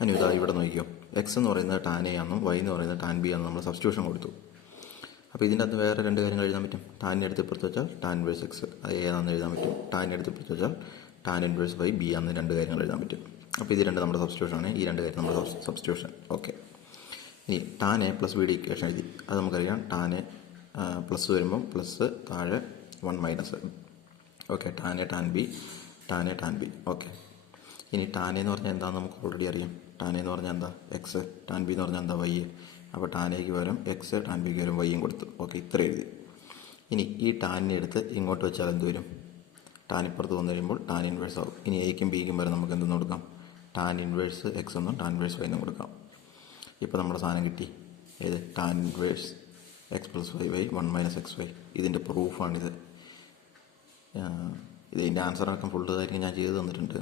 അതിന് ഇതാ ഇവിടെ നോക്കിയോ, എക്സ് എന്ന് പറയുന്നത് ടാൻ എ ആണെന്നും വൈ എന്ന് പറയുന്നത് ടാൻ ബി ആണെന്നും നമ്മൾ സബ്സ്റ്റിറ്റ്യൂഷൻ കൊടുത്തു. അപ്പോൾ ഇതിൻ്റെ അകത്ത് വേറെ രണ്ട് കാര്യങ്ങൾ എഴുതാൻ പറ്റും. ടാൻ എടുത്ത് ഇപ്പുറത്ത് വെച്ചാൽ ടാൻ ഇൻവേഴ്സ് എക്സ് അത് ഏതാണെന്ന് എഴുതാൻ പറ്റും. ടാൻ എടുത്ത് ഇപ്പുറത്ത് വെച്ചാൽ ടാൻ ഇൻവേഴ്സ് വൈ ബി ആണെന്ന് രണ്ട് കാര്യങ്ങൾ എഴുതാൻ പറ്റും. അപ്പോൾ ഇത് രണ്ട് നമ്മുടെ സബ്സ്റ്റിറ്റ്യൂഷൻ ആണ്. ഈ രണ്ട് കാര്യം നമ്മുടെ സബ്സ്റ്റിറ്റ്യൂഷൻ. ഓക്കെ, ഇനി ടാൻ എ പ്ലസ് ബിയുടെ ഇക്വേഷൻ എഴുതി. അത് നമുക്കറിയാം. ടാൻ എ പ്ലസ് വരുമ്പം പ്ലസ് താഴെ 1 minus. Okay, tan A tan B, tan A tan B. Okay, ഇനി ടാൻ എന്ന് പറഞ്ഞാൽ എന്താണെന്ന് നമുക്ക് ഓൾറെഡി അറിയാം. ടാൻ എന്ന് പറഞ്ഞാൽ എന്താ? എക്സ്. ടാൻ ബി എന്ന് പറഞ്ഞാൽ എന്താ? വൈ. അപ്പോൾ ടാൻ എക്ക് പകരം എക്സ്, ടാൻ ബിക്ക് പകരം വൈയും കൊടുത്തു. ഓക്കെ, ഇത്ര എഴുതി. ഇനി ഈ ടാനിനെ എടുത്ത് ഇങ്ങോട്ട് വെച്ചാൽ എന്ത് വരും? ടാൻ ഇപ്പുറത്ത് വന്നു കഴിയുമ്പോൾ ടാൻ ഇൻവേഴ്സ് ആവും. ഇനി എയ്ക്കും ബിക്കും വരെ നമുക്ക് എന്തെന്ന് കൊടുക്കാം? ടാൻ ഇൻവേഴ്സ് എക്സ് എന്നും ടാൻ ഇൻവേഴ്സ് വൈ എന്നും കൊടുക്കാം. ഇപ്പോൾ നമ്മുടെ സാധനം കിട്ടി. ഏത്? Tan inverse x plus y by 1 minus x y. ഇതിൻ്റെ പ്രൂഫാണിത്. ഇതിൻ്റെ ആൻസർ അടക്കം ഫുൾ ഇതായിരിക്കും ഞാൻ ചെയ്ത് തന്നിട്ടുണ്ട്.